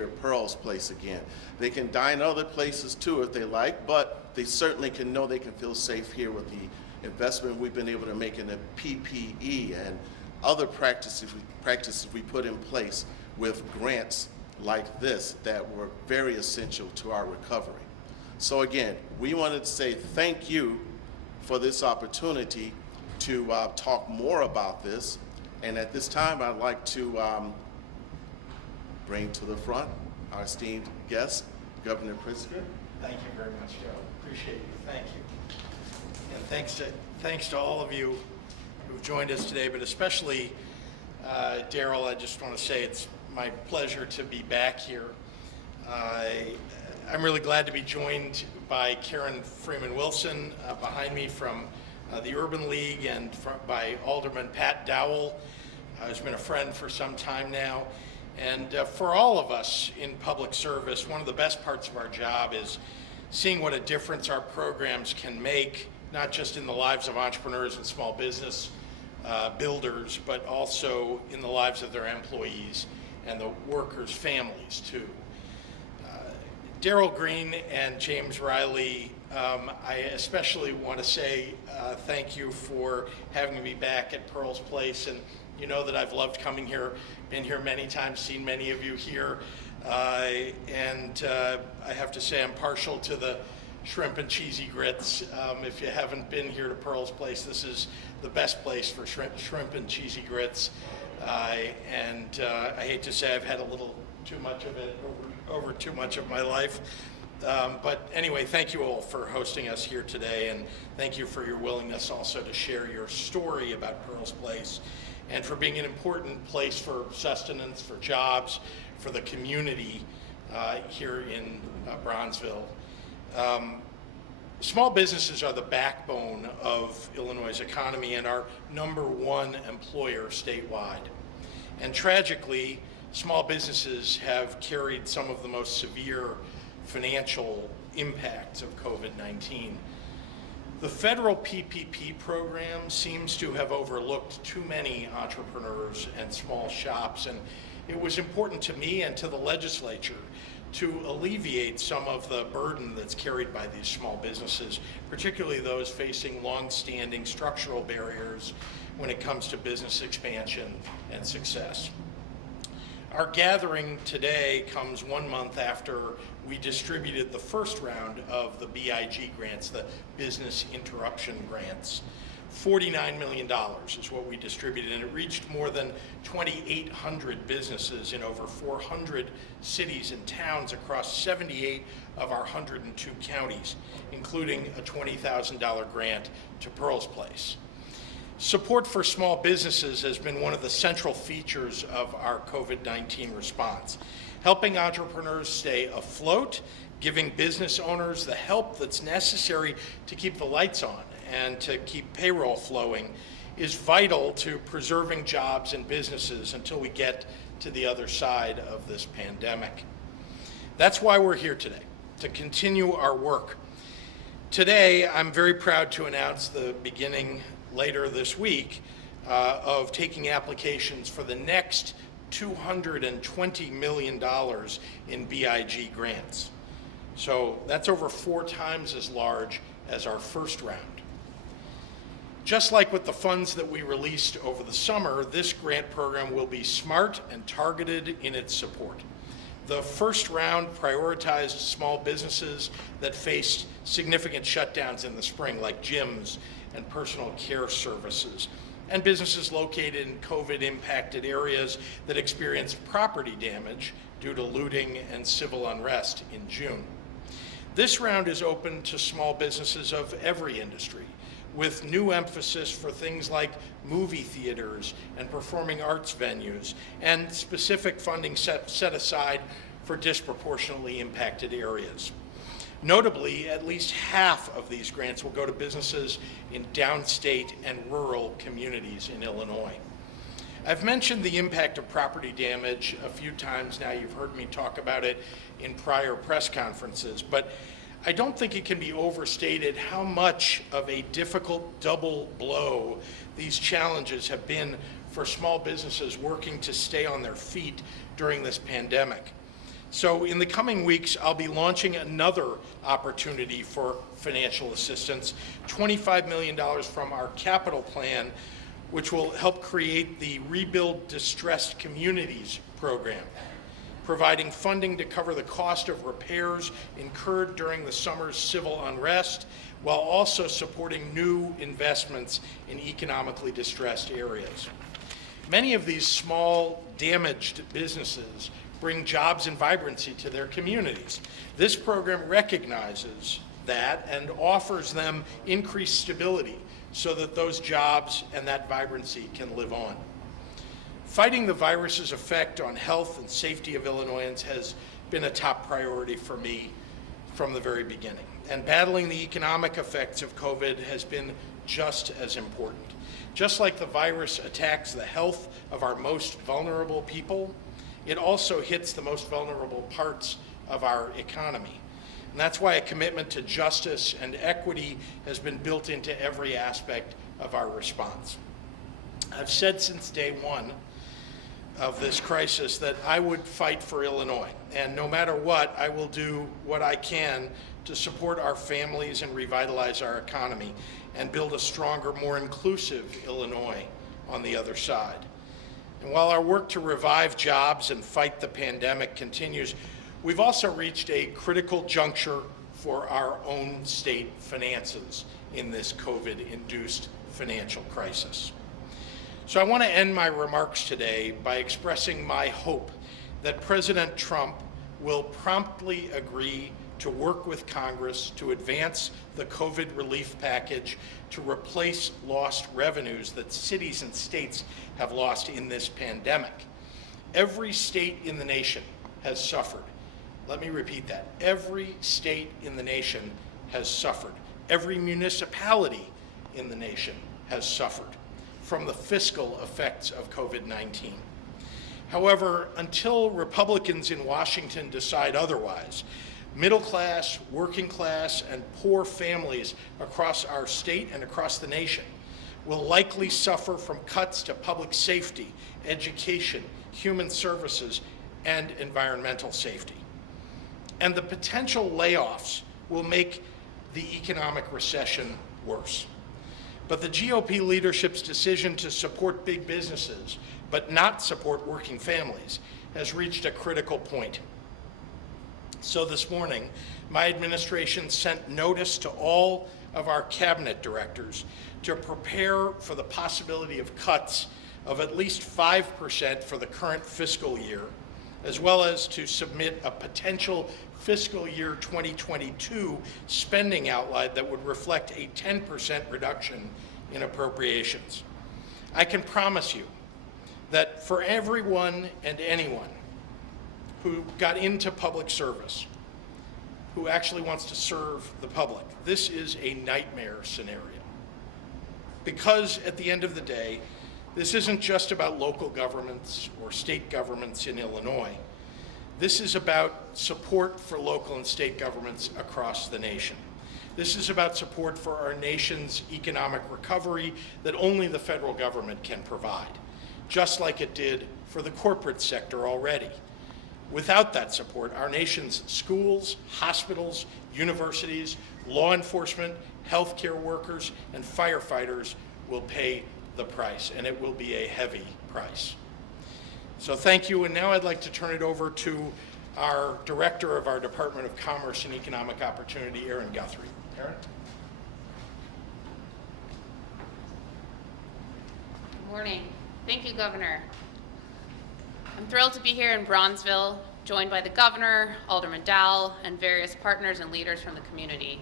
at Pearl's Place again. They can dine other places too if they like, but they certainly can know they can feel safe here with the investment we've been able to make in the PPE and other practices we put in place with grants like this that were very essential to our recovery. So again, we wanted to say thank you for this opportunity to talk more about this. And at this time, I'd like to bring to the front our esteemed guest, Governor Pritzker. Thank you very much, Joe. Appreciate you. Thank you. And thanks to all of you who've joined us today, but especially Darrell. I just want to say it's my pleasure to be back here. I'm really glad to be joined by Karen Freeman Wilson behind me from the Urban League, and by Alderman Dowell, who's been a friend for some time now. And for all of us in public service, one of the best parts of our job is seeing what a difference our programs can make, not just in the lives of entrepreneurs and small business builders, but also in the lives of their employees and the workers' families too. Darrell Green and James Riley, I especially want to say thank you for having me back at Pearl's Place. And you know that I've loved coming here, been here many times, seen many of you here. And I have to say I'm partial to the shrimp and cheesy grits. If you haven't been here to Pearl's Place, this is the best place for shrimp and cheesy grits. And I hate to say I've had a little too much of it over too much of my life. But anyway, thank you all for hosting us here today, and thank you for your willingness also to share your story about Pearl's Place, and for being an important place for sustenance, for jobs, for the community here in Bronzeville. Small businesses are the backbone of Illinois' economy and our #1 employer statewide. And tragically, small businesses have carried some of the most severe financial impacts of COVID-19. The federal PPP program seems to have overlooked too many entrepreneurs and small shops, and it was important to me and to the legislature to alleviate some of the burden that's carried by these small businesses, particularly those facing long-standing structural barriers when it comes to business expansion and success. Our gathering today comes 1 month after we distributed the first round of the BIG grants, the Business Interruption Grants. $49 million is what we distributed, and it reached more than 2,800 businesses in over 400 cities and towns across 78 of our 102 counties, including a $20,000 grant to Pearl's Place. Support for small businesses has been one of the central features of our COVID-19 response, helping entrepreneurs stay afloat, giving business owners the help that's necessary to keep the lights on and to keep payroll flowing is vital to preserving jobs and businesses until we get to the other side of this pandemic. That's why we're here today, to continue our work. Today, I'm very proud to announce the beginning later this week of taking applications for the next $220 million in BIG grants. So that's over 4 times as large as our first round. Just like with the funds that we released over the summer, this grant program will be smart and targeted in its support. The first round prioritized small businesses that faced significant shutdowns in the spring, like gyms and personal care services, and businesses located in COVID-impacted areas that experienced property damage due to looting and civil unrest in June. This round is open to small businesses of every industry, with new emphasis for things like movie theaters and performing arts venues, and specific funding set aside for disproportionately impacted areas. Notably, at least half of these grants will go to businesses in downstate and rural communities in Illinois. I've mentioned the impact of property damage a few times now. You've heard me talk about it in prior press conferences, but I don't think it can be overstated how much of a difficult double blow these challenges have been for small businesses working to stay on their feet during this pandemic. So in the coming weeks, I'll be launching another opportunity for financial assistance, $25 million from our capital plan, which will help create the Rebuild Distressed Communities program, providing funding to cover the cost of repairs incurred during the summer's civil unrest, while also supporting new investments in economically distressed areas. Many of these small, damaged businesses bring jobs and vibrancy to their communities. This program recognizes that and offers them increased stability so that those jobs and that vibrancy can live on. Fighting the virus's effect on health and safety of Illinoisans has been a top priority for me from the very beginning. And battling the economic effects of COVID has been just as important. Just like the virus attacks the health of our most vulnerable people, it also hits the most vulnerable parts of our economy. And that's why a commitment to justice and equity has been built into every aspect of our response. I've said since day one of this crisis that I would fight for Illinois, and no matter what, I will do what I can to support our families and revitalize our economy and build a stronger, more inclusive Illinois on the other side. And while our work to revive jobs and fight the pandemic continues, we've also reached a critical juncture for our own state finances in this COVID-induced financial crisis. So I want to end my remarks today by expressing my hope that President Trump will promptly agree to work with Congress to advance the COVID relief package to replace lost revenues that cities and states have lost in this pandemic. Every state in the nation has suffered. Let me repeat that. Every state in the nation has suffered. Every municipality in the nation has suffered from the fiscal effects of COVID-19. However, until Republicans in Washington decide otherwise, middle class, working class, and poor families across our state and across the nation will likely suffer from cuts to public safety, education, human services, and environmental safety. And the potential layoffs will make the economic recession worse. But the GOP leadership's decision to support big businesses but not support working families has reached a critical point. So this morning, my administration sent notice to all of our cabinet directors to prepare for the possibility of cuts of at least 5% for the current fiscal year, as well as to submit a potential fiscal year 2022 spending outlay that would reflect a 10% reduction in appropriations. I can promise you that for everyone and anyone who got into public service, who actually wants to serve the public, this is a nightmare scenario. Because at the end of the day, this isn't just about local governments or state governments in Illinois. This is about support for local and state governments across the nation. This is about support for our nation's economic recovery that only the federal government can provide, just like it did for the corporate sector already. Without that support, our nation's schools, hospitals, universities, law enforcement, healthcare workers, and firefighters will pay the price, and it will be a heavy price. So thank you, and now I'd like to turn it over to our Director of our Department of Commerce and Economic Opportunity, Erin Guthrie. Erin? Good morning. Thank you, Governor. I'm thrilled to be here in Bronzeville, joined by the Governor, Alderman Dowell, and various partners and leaders from the community.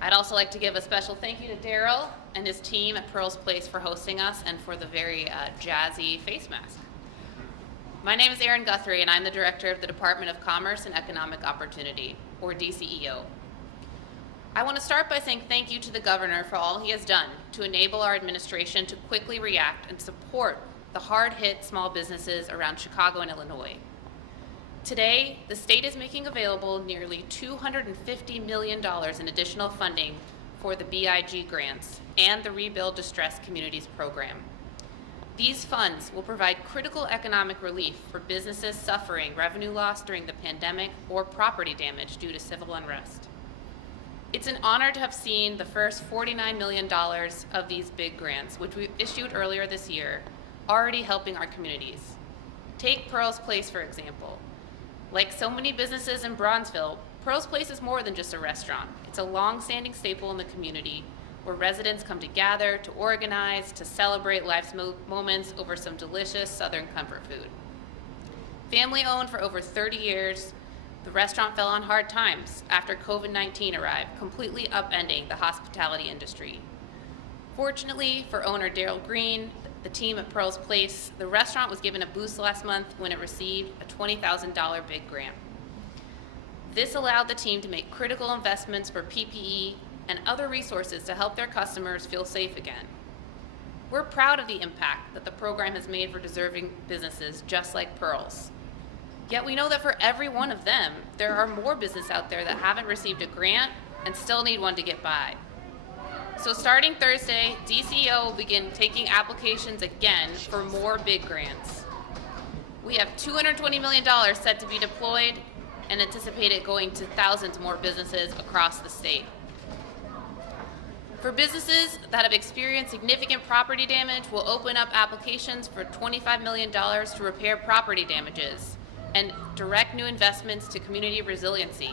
I'd also like to give a special thank you to Daryl and his team at Pearl's Place for hosting us and for the very jazzy face mask. My name is Erin Guthrie, and I'm the Director of the Department of Commerce and Economic Opportunity, or DCEO. I want to start by saying thank you to the Governor for all he has done to enable our administration to quickly react and support the hard-hit small businesses around Chicago and Illinois. Today, the state is making available nearly $250 million in additional funding for the BIG grants and the Rebuild Distressed Communities program. These funds will provide critical economic relief for businesses suffering revenue loss during the pandemic or property damage due to civil unrest. It's an honor to have seen the first $49 million of these big grants, which we issued earlier this year, already helping our communities. Take Pearl's Place, for example. Like so many businesses in Bronzeville, Pearl's Place is more than just a restaurant. It's a long-standing staple in the community where residents come to gather, to organize, to celebrate life's moments over some delicious Southern comfort food. Family-owned for over 30 years, the restaurant fell on hard times after COVID-19 arrived, completely upending the hospitality industry. Fortunately for owner Daryl Green, the team at Pearl's Place, the restaurant was given a boost last month when it received a $20,000 big grant. This allowed the team to make critical investments for PPE and other resources to help their customers feel safe again. We're proud of the impact that the program has made for deserving businesses just like Pearl's. Yet we know that for every one of them, there are more businesses out there that haven't received a grant and still need one to get by. So starting Thursday, DCEO will begin taking applications again for more big grants. We have $220 million set to be deployed and anticipate it going to thousands more businesses across the state. For businesses that have experienced significant property damage, we'll open up applications for $25 million to repair property damages and direct new investments to community resiliency.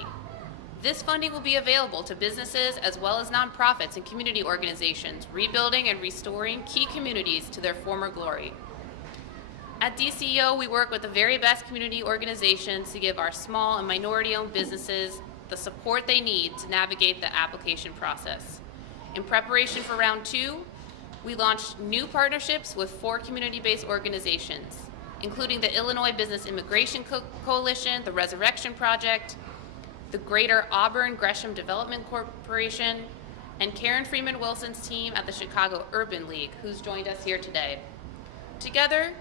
This funding will be available to businesses as well as nonprofits and community organizations rebuilding and restoring key communities to their former glory. At DCEO, we work with the very best community organizations to give our small and minority-owned businesses the support they need to navigate the application process. In preparation for round 2, we launched new partnerships with 4 community-based organizations, including the Illinois Business Immigration Coalition, the Resurrection Project, the Greater Auburn Gresham Development Corporation, and Karen Freeman Wilson's team at the Chicago Urban League, who's joined us here today. Together,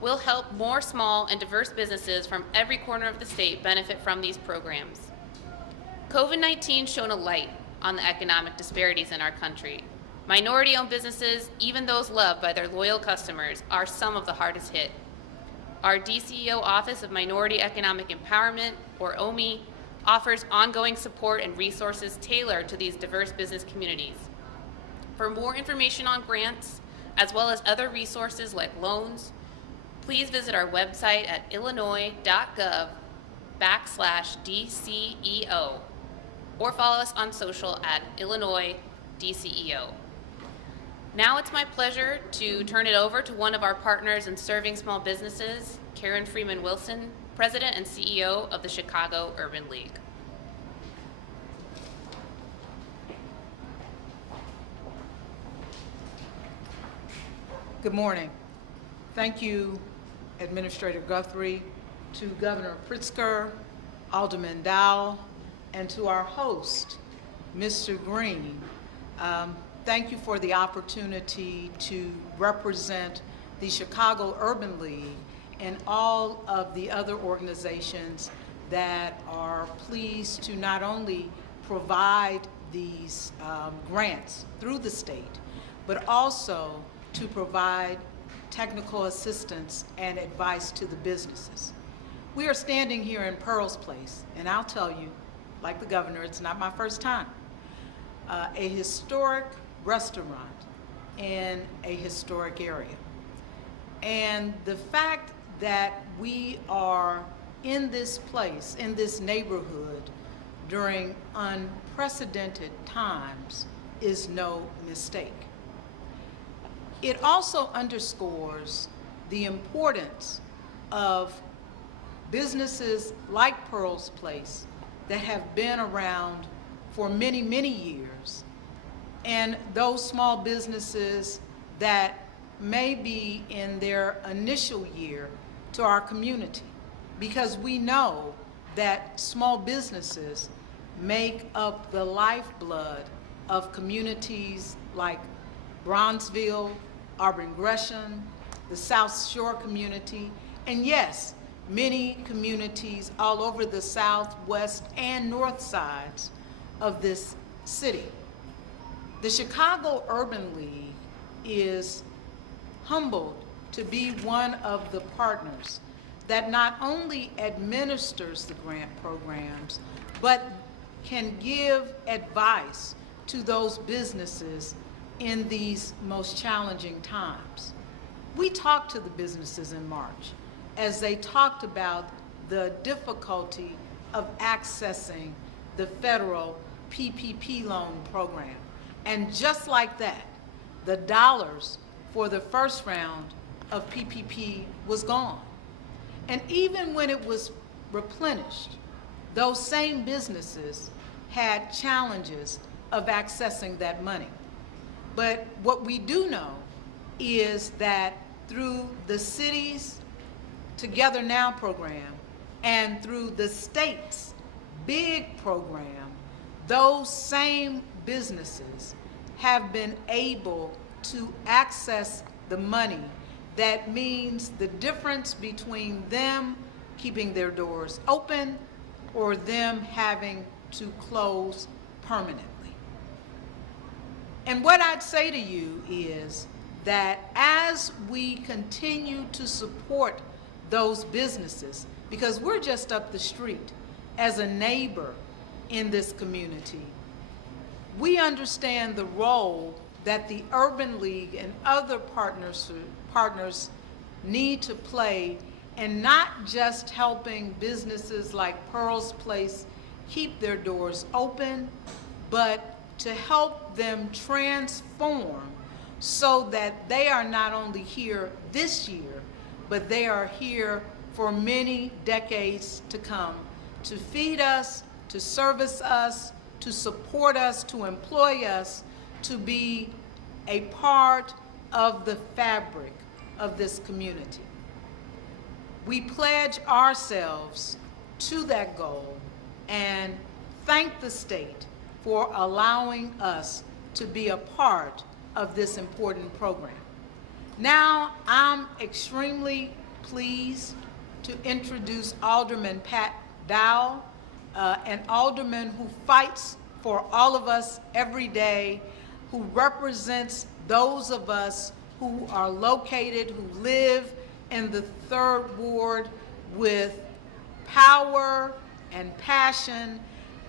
we'll help more small and diverse businesses from every corner of the state benefit from these programs. COVID-19 shone a light on the economic disparities in our country. Minority-owned businesses, even those loved by their loyal customers, are some of the hardest hit. Our DCEO Office of Minority Economic Empowerment, or OME, offers ongoing support and resources tailored to these diverse business communities. For more information on grants, as well as other resources like loans, please visit our website at illinois.gov/DCEO or follow us on social at Illinois DCEO. Now it's my pleasure to turn it over to one of our partners in serving small businesses, Karen Freeman Wilson, President and CEO of the Chicago Urban League. Good morning. Thank you, Administrator Guthrie, to Governor Pritzker, Alderman Dowell, and to our host, Mr. Green. Thank you for the opportunity to represent the Chicago Urban League and all of the other organizations that are pleased to not only provide these grants through the state, but also to provide technical assistance and advice to the businesses. We are standing here in Pearl's Place, and I'll tell you, like the governor, it's not my first time. A historic restaurant in a historic area. And the fact that we are in this place, in this neighborhood, during unprecedented times is no mistake. It also underscores the importance of businesses like Pearl's Place that have been around for many, many years, and those small businesses that may be in their initial year to our community, because we know that small businesses make up the lifeblood of communities like Bronzeville, Auburn Gresham, the South Shore community, and yes, many communities all over the south, west, and north sides of this city. The Chicago Urban League is humbled to be one of the partners that not only administers the grant programs, but can give advice to those businesses in these most challenging times. We talked to the businesses in March as they talked about the difficulty of accessing the federal PPP loan program. And just like that, the dollars for the first round of PPP was gone. And even when it was replenished, those same businesses had challenges of accessing that money. But what we do know is that through the city's Together Now program and through the state's BIG program, those same businesses have been able to access the money. That means the difference between them keeping their doors open or them having to close permanently. And what I'd say to you is that as we continue to support those businesses, because we're just up the street as a neighbor in this community, we understand the role that the Urban League and other partners need to play in not just helping businesses like Pearl's Place keep their doors open, but to help them transform so that they are not only here this year, but they are here for many decades to come, to feed us, to service us, to support us, to employ us, to be a part of the fabric of this community. We pledge ourselves to that goal and thank the state for allowing us to be a part of this important program. Now, I'm extremely pleased to introduce Alderman Dowell, an alderman who fights for all of us every day, who represents those of us who are located, who live in the 3rd Ward with power and passion,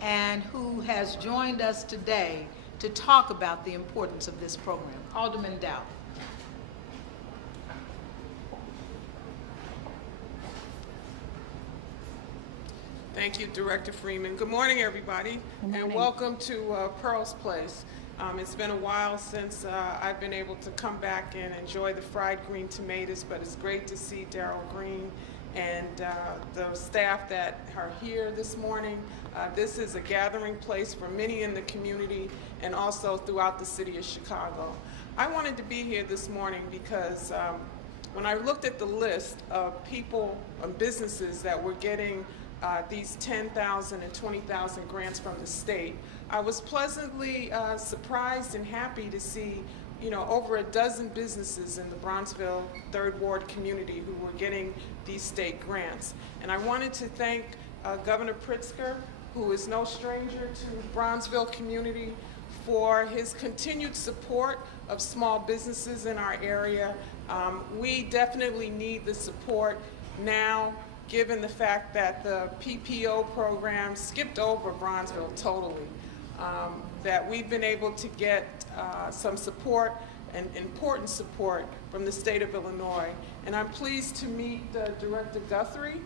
and who has joined us today to talk about the importance of this program. Alderman Dowell. Thank you, Director Freeman. Good morning, everybody, and welcome to Pearl's Place. It's been a while since I've been able to come back and enjoy the fried green tomatoes, but it's great to see Darryl Green and the staff that are here this morning. This is a gathering place for many in the community and also throughout the city of Chicago. I wanted to be here this morning because when I looked at the list of people and businesses that were getting these 10,000 and 20,000 grants from the state, I was pleasantly surprised and happy to see, over a dozen businesses in the Bronzeville 3rd Ward community who were getting these state grants. And I wanted to thank Governor Pritzker, who is no stranger to the Bronzeville community, for his continued support of small businesses in our area. We definitely need the support now, given the fact that the PPO program skipped over Bronzeville totally, that we've been able to get some support and important support from the state of Illinois. And I'm pleased to meet Director Guthrie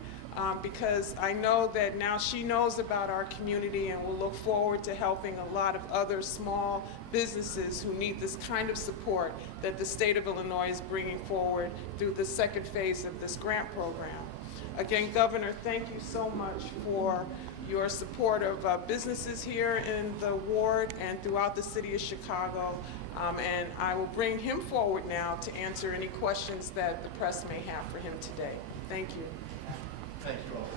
because I know that now she knows about our community and will look forward to helping a lot of other small businesses who need this kind of support that the state of Illinois is bringing forward through the 2nd phase of this grant program. Again, Governor, thank you so much for your support of businesses here in the ward and throughout the city of Chicago. And I will bring him forward now to answer any questions that the press may have for him today. Thank you. Thank you all.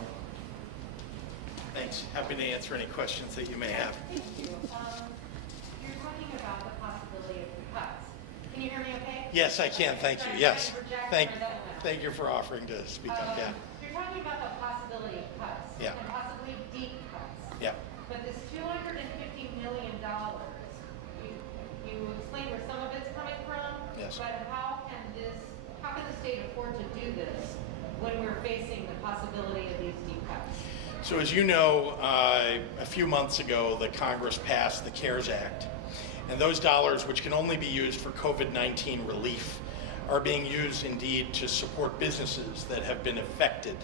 Thanks. Happy to answer any questions that you may have. Thank you. You're talking about the possibility of cuts. Can you hear me okay? Yes, I can. Thank you. Yes. Thank you for offering to speak on that. You're talking about the possibility of cuts. Yeah. And possibly deep cuts. Yeah. But this $250 million, you explained where some of it's coming from. Yes. But how can the state So as you know, a few months ago, the Congress passed the CARES Act. And those dollars, which can only be used for COVID-19 relief, are being used indeed to support businesses that have been affected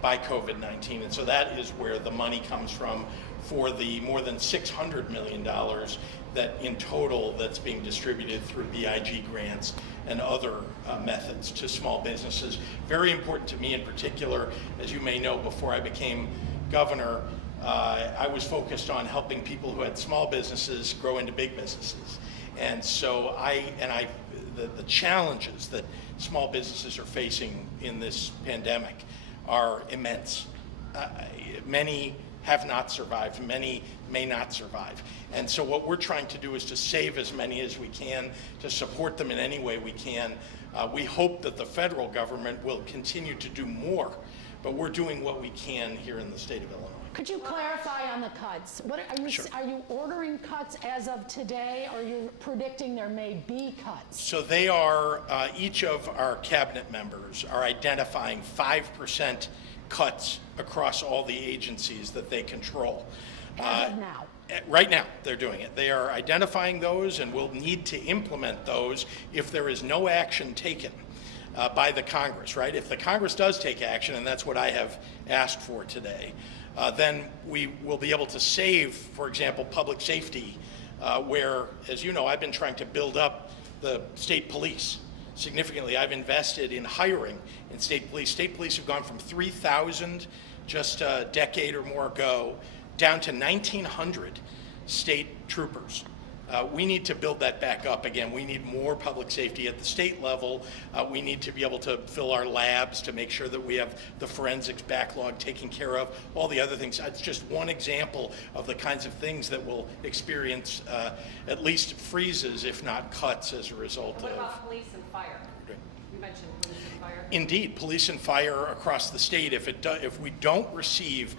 by COVID-19. And so that is where the money comes from for the more than $600 million that in total that's being distributed through BIG grants and other methods to small businesses. Very important to me in particular, as you may know, before I became governor, I was focused on helping people who had small businesses grow into big businesses. And so the challenges that small businesses are facing in this pandemic are immense. Many have not survived, many may not survive. And so what we're trying to do is to save as many as we can, to support them in any way we can. We hope that the federal government will continue to do more, but we're doing what we can here in the state of Illinois. Could you clarify on the cuts? What Sure. Are you ordering cuts as of today, or are you predicting there may be cuts? So they are, each of our cabinet members are identifying 5% cuts across all the agencies that they control. As of now? Right now, they're doing it. They are identifying those and will need to implement those if there is no action taken by the Congress, right? If the Congress does take action, and that's what I have asked for today, then we will be able to save, for example, public safety, where, as you know, I've been trying to build up the state police significantly. I've invested in hiring in state police. State police have gone from 3,000 just a decade or more ago down to 1,900 state troopers. We need to build that back up again. We need more public safety at the state level. We need to be able to fill our labs to make sure that we have the forensics backlog taken care of, all the other things. It's just one example of the kinds of things that will experience at least freezes, if not cuts, as a result of. What about police and fire? You mentioned police and fire. Indeed, police and fire across the state, if we don't receive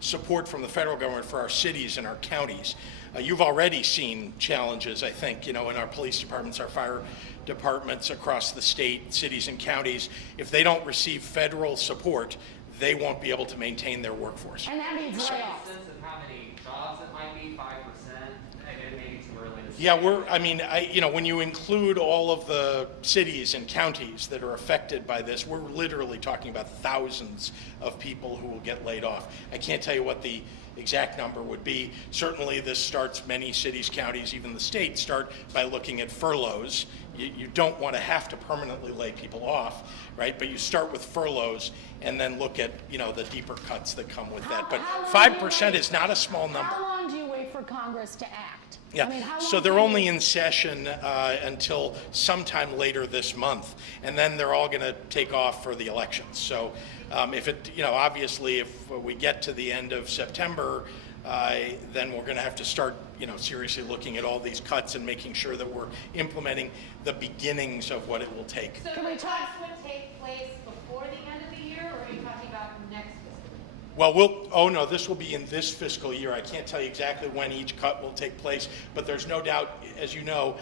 support from the federal government for our cities and our counties, you've already seen challenges, I think, in our police departments, our fire departments across the state, cities and counties. If they don't receive federal support, they won't be able to maintain their workforce. And that means layoffs. Sense of how many jobs it might be, 5%? It may be too early to say. Yeah, when you include all of the cities and counties that are affected by this, we're literally talking about thousands of people who will get laid off. I can't tell you what the exact number would be. Certainly this starts, many cities, counties, even the state start by looking at furloughs. You don't want to have to permanently lay people off, right? But you start with furloughs and then look at, the deeper cuts that come with that. But 5% is not a small number. How long do you wait for Congress to act? Yeah, I mean, how so long they're can only you- in session until sometime later this month, and then they're all going to take off for the elections. So obviously if we get to the end of September, then we're going to have to start, seriously looking at all these cuts and making sure that we're implementing the beginnings of what it will take. So Can we the talk- cuts would take place before the end of the year, or are you talking about next fiscal year? Well, this will be in this fiscal year. I can't tell you exactly when each cut will take place, but there's no doubt, as you know,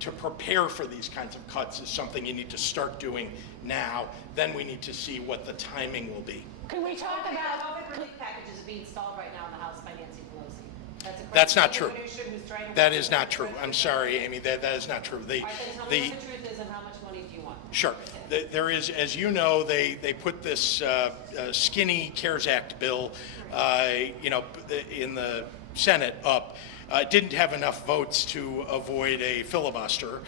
to prepare for these kinds of cuts is something you need to start doing now. Then we need to see what the timing will be. Can we talk The about? COVID relief package is being stalled right now in the House by Nancy Pelosi. That's not true. Who's trying to That is not true. I'm sorry, Amy, that is not true. All right, then tell me what the truth is and how much money do you want? Sure. There is, as you know, they put this skinny CARES Act bill, in the Senate up. It didn't have enough votes to avoid a filibuster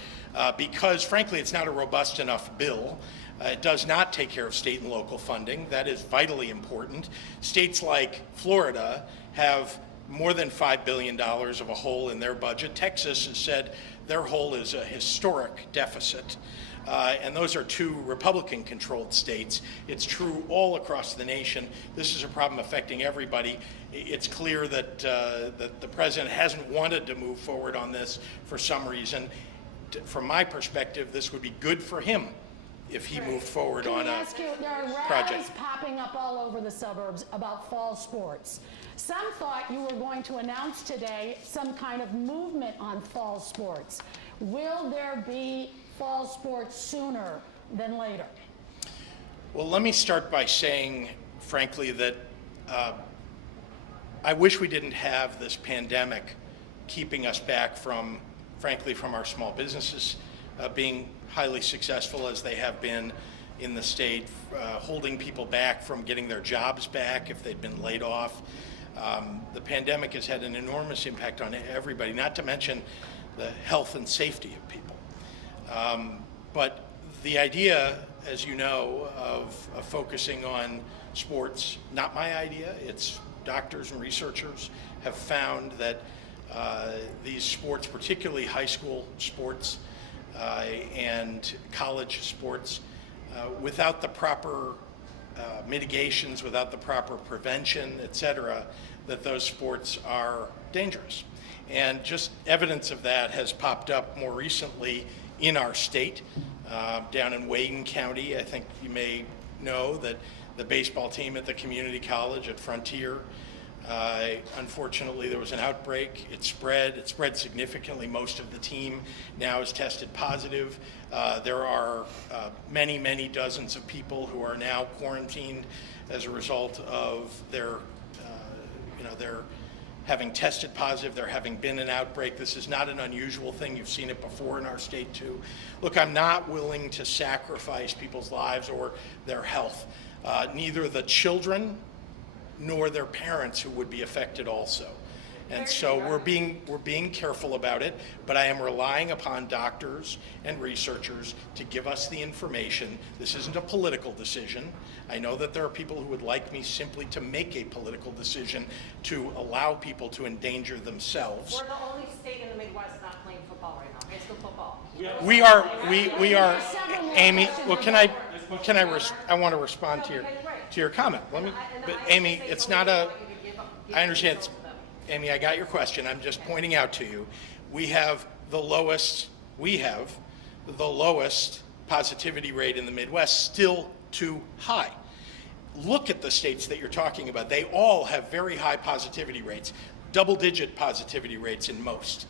because, frankly, it's not a robust enough bill. It does not take care of state and local funding. That is vitally important. States like Florida have more than $5 billion of a hole in their budget. Texas has said their hole is a historic deficit. And those are two Republican-controlled states. It's true all across the nation. This is a problem affecting everybody. It's clear that the president hasn't wanted to move forward on this for some reason. From my perspective, this would be good for him if he moved forward Can on I a ask you, there are rallies project. popping up all over the suburbs about fall sports. Some thought you were going to announce today some kind of movement on fall sports. Will there be fall sports sooner than later? Well, let me start by saying, frankly, that I wish we didn't have this pandemic keeping us back from, frankly, from our small businesses being highly successful as they have been in the state, holding people back from getting their jobs back if they'd been laid off. The pandemic has had an enormous impact on everybody, not to mention the health and safety of people. But the idea, as you know, of focusing on sports, not my idea. It's doctors and researchers have found that these sports, particularly high school sports and college sports, without the proper mitigations, without the proper prevention, et cetera, that those sports are dangerous. And just evidence of that has popped up more recently in our state, down in Wayne County. I think you may know that the baseball team at the community college at Frontier, unfortunately there was an outbreak. It spread significantly. Most of the team now is tested positive. There are many dozens of people who are now quarantined as a result of their having tested positive, there having been an outbreak. This is not an unusual thing. You've seen it before in our state too. Look, I'm not willing to sacrifice people's lives or their health. Neither the children nor their parents who would be affected also. And so we're being careful about it, but I am relying upon doctors and researchers to give us the information. This isn't a political decision. I know that there are people who would like me simply to make a political decision to allow people to endanger themselves. We're the only state in the Midwest not playing football right now, high school football. We are, Amy, well, I want to respond to your comment. But Amy, it's not I understand it's, Amy, I got your question. I'm just pointing out to you, we have the lowest positivity rate in the Midwest, still too high. Look at the states that you're talking about. They all have very high positivity rates, double-digit positivity rates in most.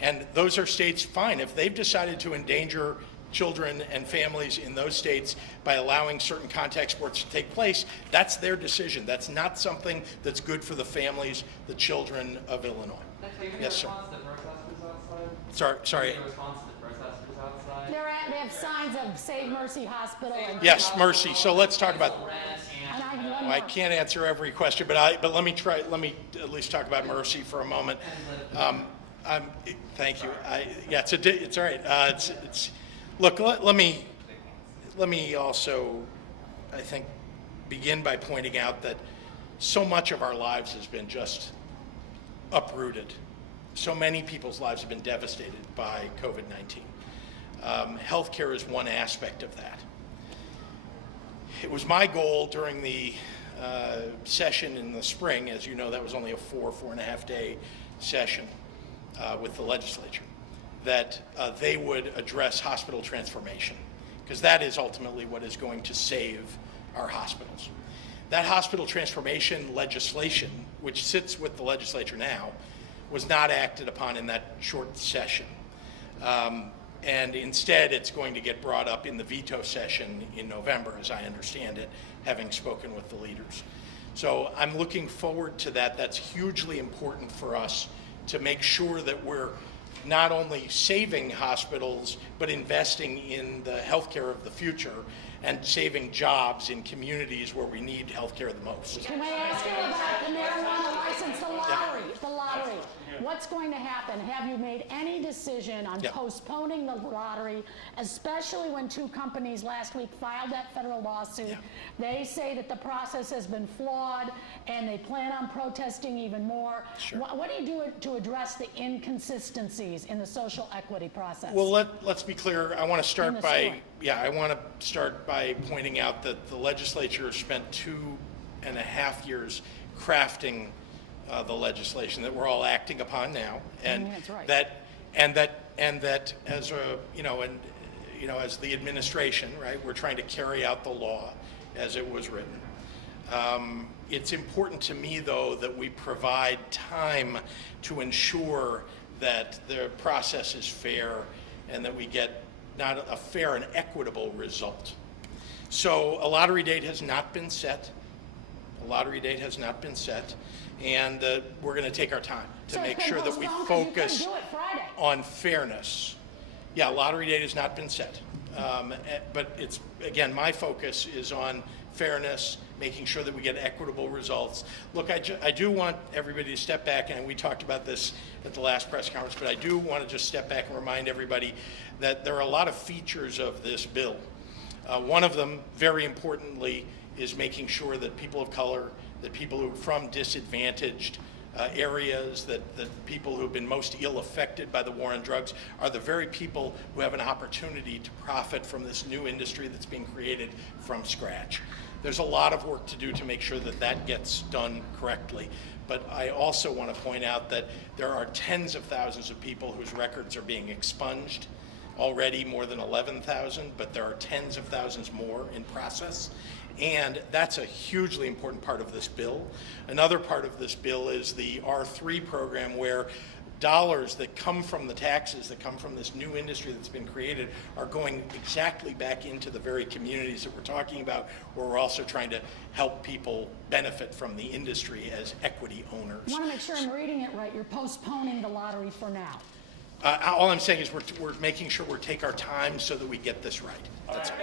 And those are states, fine, if they've decided to endanger children and families in those states by allowing certain contact sports to take place, that's their decision. That's not something that's good for the families, the children of Illinois. Yes, sir. Sorry. They have signs of Save Mercy Hospital. And Yes, Mercy. So let's talk about. And I have one I more. can't answer every question, but let me at least talk about Mercy for a moment. Thank you. It's all right. Look, let me also, I think, begin by pointing out that so much of our lives has been just uprooted. So many people's lives have been devastated by COVID-19. Healthcare is one aspect of that. It was my goal during the session in the spring, as you know, that was only a 4.5 day session with the legislature, that they would address hospital transformation, because that is ultimately what is going to save our hospitals. That hospital transformation legislation, which sits with the legislature now, was not acted upon in that short session. And instead, it's going to get brought up in the veto session in November, as I understand it, having spoken with the leaders. So I'm looking forward to that. That's hugely important for us to make sure that we're not only saving hospitals, but investing in the healthcare of the future and saving jobs in communities where we need healthcare the most. Can I ask you about the marijuana license, the lottery? What's going to happen? Have you made any decision on postponing the lottery, especially when two companies last week filed that federal lawsuit? They say that the process has been flawed and they plan on protesting even more. Sure. What do you do to address the inconsistencies in the social equity process? Well, let's be clear. I want to start by pointing out that the legislature spent 2.5 years crafting the legislation that we're all acting upon now, and that's right. that as as the administration, right, we're trying to carry out the law as it was written. It's important to me, though, that we provide time to ensure that the process is fair and that we get not a fair and equitable result. So a lottery date has not been set. The lottery date has not been set, and we're going to take our time to So it's make been sure that we postponed 'cause you couldn't focus do it Friday. on fairness. Yeah, lottery date has not been set. But it's, again, my focus is on fairness, making sure that we get equitable results. Look, I do want everybody to step back, and we talked about this at the last press conference, but I do want to just step back and remind everybody that there are a lot of features of this bill. One of them, very importantly, is making sure that people of color, that people who are from disadvantaged areas, that people who have been most ill affected by the war on drugs are the very people who have an opportunity to profit from this new industry that's being created from scratch. There's a lot of work to do to make sure that that gets done correctly. But I also want to point out that there are tens of thousands of people whose records are being expunged. Already more than 11,000, but there are tens of thousands more in process. And that's a hugely important part of this bill. Another part of this bill is the R3 program, where dollars that come from the taxes that come from this new industry that's been created are going exactly back into the very communities that we're talking about, where we're also trying to help people benefit from the industry as equity owners. I want to make sure I'm reading it right. You're postponing the lottery for now. All I'm saying is we're making sure we take our time so that we get this right. That's all.